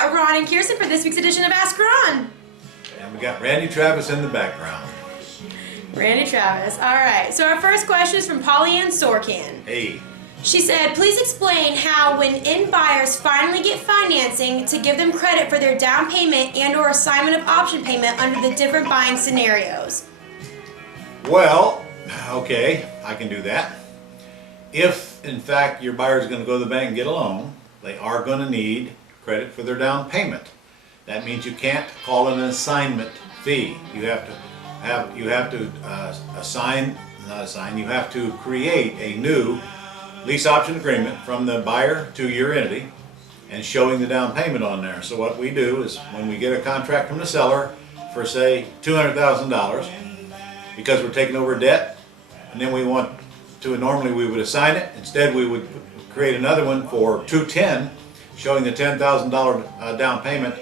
got Ron and Kirsten for this week's edition of Ask Ron. And we got Randy Travis in the background. Randy Travis. All right. So our first question is from Polly Ann Sorkin. Hey. She said, please explain how when in buyers finally get financing to give them credit for their down payment and or assignment of option payment under the different buying scenarios. Well, okay, I can do that. If, in fact, your buyer is going to go to the bank and get a loan, they are going to need credit for their down payment. That means you can't call it an assignment fee. You have to create a new lease option agreement from the buyer to your entity and showing the down payment on there. So what we do is when we get a contract from the seller for say $200,000 because we're taking over debt and then we want to, normally we would assign it, instead we would create another one for $210 showing the $10,000 down payment,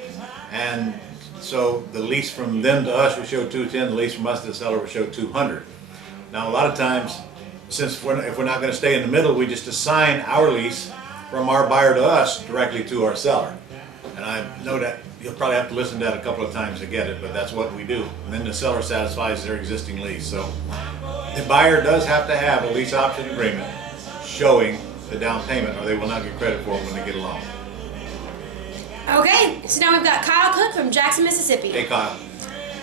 and so the lease from them to us would show $210, the lease from us to the seller would show $200. Now a lot of times, since if we're not going to stay in the middle, we just assign our lease from our buyer to us directly to our seller. And I know that you'll probably have to listen to that a couple of times to get it, but that's what we do. And then the seller satisfies their existing lease. So the buyer does have to have a lease option agreement showing the down payment, or they will not get credit for it when they get a loan. Okay, so now we've got Kyle Cook from Jackson, Mississippi. Hey Kyle.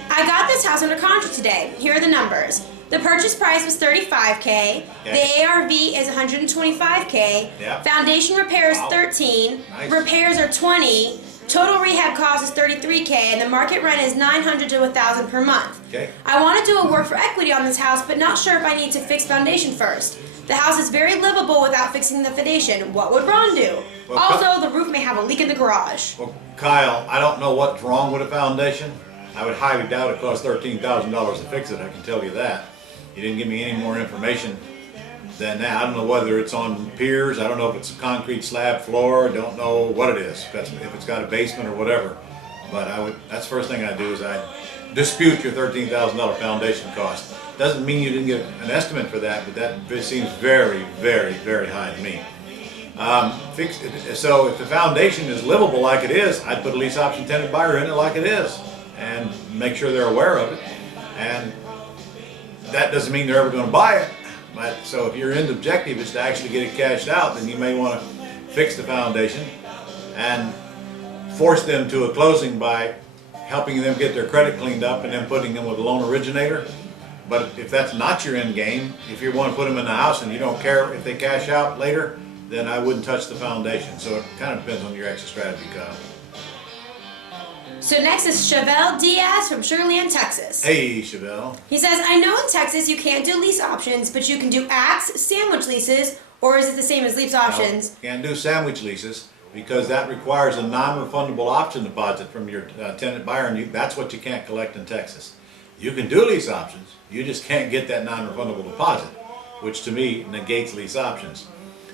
I got this house under contract today. Here are the numbers. The purchase price was $35K. Okay. The ARV is $125K. Yep. Foundation repairs Wow. $13. Nice. Repairs are $20. Total rehab cost is $33K, and the market rent is $900 to $1,000 per month. Okay. I want to do a work for equity on this house, but not sure if I need to fix foundation first. The house is very livable without fixing the foundation. What would Ron do? Well, Also, the roof may have a leak in the garage. Well, Kyle, I don't know what's wrong with a foundation. I would highly doubt it costs $13,000 to fix it, I can tell you that. You didn't give me any more information than that. I don't know whether it's on piers, I don't know if it's a concrete slab floor, I don't know what it is, if it's got a basement or whatever. But that's the first thing I'd do is I'd dispute your $13,000 foundation cost. Doesn't mean you didn't get an estimate for that, but that seems very, very, very high to me. So if the foundation is livable like it is, I'd put a lease option tenant buyer in it like it is and make sure they're aware of it. And that doesn't mean they're ever going to buy it. But so if your end objective is to actually get it cashed out, then you may want to fix the foundation and force them to a closing by helping them get their credit cleaned up and then putting them with a loan originator. But if that's not your end game, if you want to put them in the house and you don't care if they cash out later, then I wouldn't touch the foundation. So it kind of depends on your exit strategy, Kyle. So next is Chevelle Diaz from Sugar Land, Texas. Hey, Chevelle. He says, I know in Texas you can't do lease options, but you can do AX sandwich leases, or is it the same as lease options? No, can't do sandwich leases because that requires a non-refundable option deposit from your tenant buyer, and that's what you can't collect in Texas. You can do lease options, you just can't get that non-refundable deposit, which to me negates lease options.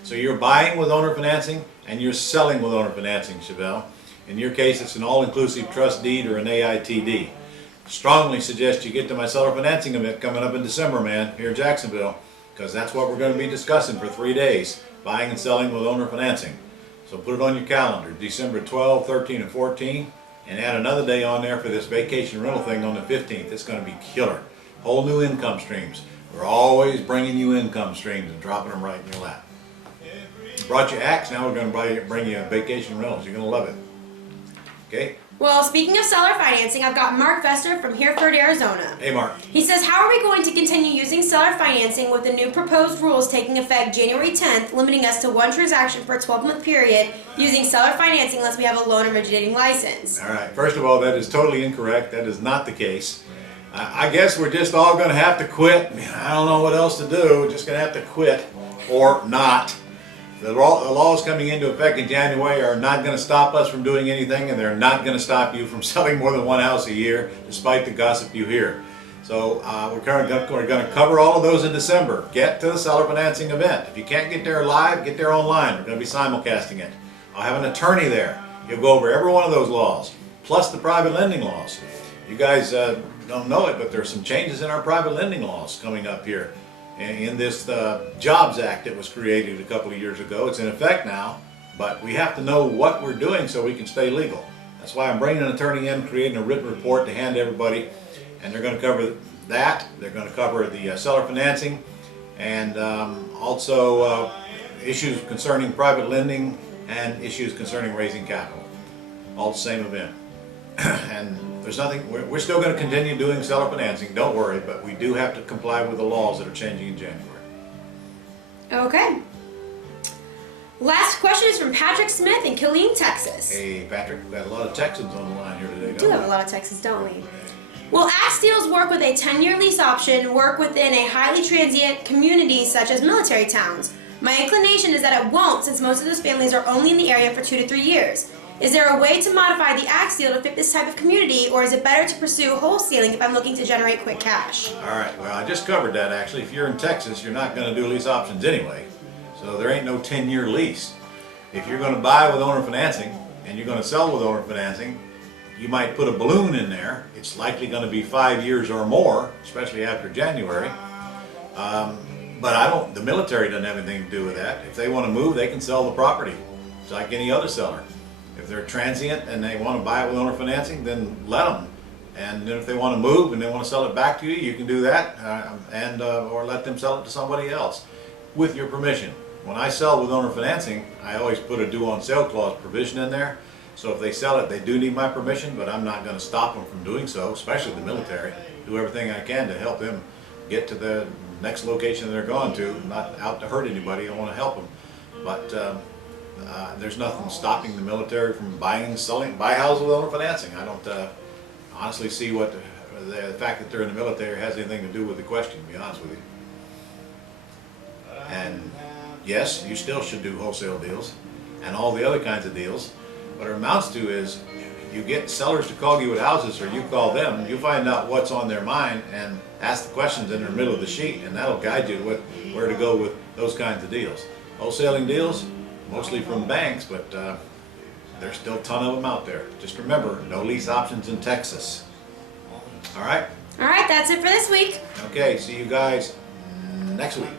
So you're buying with owner financing and you're selling with owner financing, Chevelle. In your case, it's an all-inclusive trust deed or an AITD. Strongly suggest you get to my seller financing event coming up in December, man, here in Jacksonville, because that's what we're going to be discussing for 3 days, buying and selling with owner financing. So put it on your calendar, December 12, 13, and 14, and add another day on there for this vacation rental thing on the 15th. It's going to be killer. Whole new income streams. We're always bringing you income streams and dropping them right in your lap. Brought you AX, now we're going to bring you vacation rentals. You're going to love it. Okay? Well, speaking of seller financing, I've got Mark Vester from Hereford, Arizona. Hey, Mark. He says, how are we going to continue using seller financing with the new proposed rules taking effect January 10th, limiting us to one transaction for a 12-month period using seller financing unless we have a loan originating license? All right. First of all, that is totally incorrect. That is not the case. I guess we're just all going to have to quit. I don't know what else to do. We're just going to have to quit or not. The laws coming into effect in January are not going to stop us from doing anything, and they're not going to stop you from selling more than one house a year, despite the gossip you hear. So we're going to cover all of those in December. Get to the seller financing event. If you can't get there live, get there online. We're going to be simulcasting it. I'll have an attorney there. He'll go over every one of those laws, plus the private lending laws. You guys don't know it, but there's some changes in our private lending laws coming up here. In this Jobs Act that was created a couple of years ago. It's in effect now, but we have to know what we're doing so we can stay legal. That's why I'm bringing an attorney in, creating a written report to hand to everybody, and they're going to cover that. They're going to cover the seller financing, and also issues concerning private lending and issues concerning raising capital. All the same event. And there's nothing, we're still going to continue doing seller financing, don't worry, but we do have to comply with the laws that are changing in January. Okay. Last question is from Patrick Smith in Killeen, Texas. Hey Patrick, we've got a lot of Texans on the line here today, We do have a lot of Texas, don't we? Will Axe deals work with a 10-year lease option work within a highly transient community such as military towns? My inclination is that it won't, since most of those families are only in the area for 2 to 3 years. Is there a way to modify the Axe deal to fit this type of community, or is it better to pursue wholesaling if I'm looking to generate quick cash? All right, well, I just covered that actually. If you're in Texas, you're not going to do lease options anyway. So there ain't no 10-year lease. If you're going to buy with owner financing and you're going to sell with owner financing, you might put a balloon in there. It's likely going to be 5 years or more, especially after January. But the military doesn't have anything to do with that. If they want to move, they can sell the property. It's like any other seller. If they're transient and they want to buy it with owner financing, then let them. And then if they want to move and they want to sell it back to you, you can do that, or let them sell it to somebody else with your permission. When I sell with owner financing, I always put a due on sale clause provision in there. So if they sell it, they do need my permission, but I'm not going to stop them from doing so, especially the military. Do everything I can to help them get to the next location they're going to. I'm not out to hurt anybody. I want to help them. But there's nothing stopping the military from buying and selling, buy houses with owner financing. I don't honestly see what the fact that they're in the military has anything to do with the question, to be honest with you. And yes, you still should do wholesale deals and all the other kinds of deals. What it amounts to is you get sellers to call you at houses, or you call them, you find out what's on their mind and ask the questions in the middle of the sheet, and that'll guide you with where to go with those kinds of deals. Wholesaling deals, mostly from banks, but there's still a ton of them out there. Just remember, no lease options in Texas. All right? All right, that's it for this week. Okay, see you guys next week.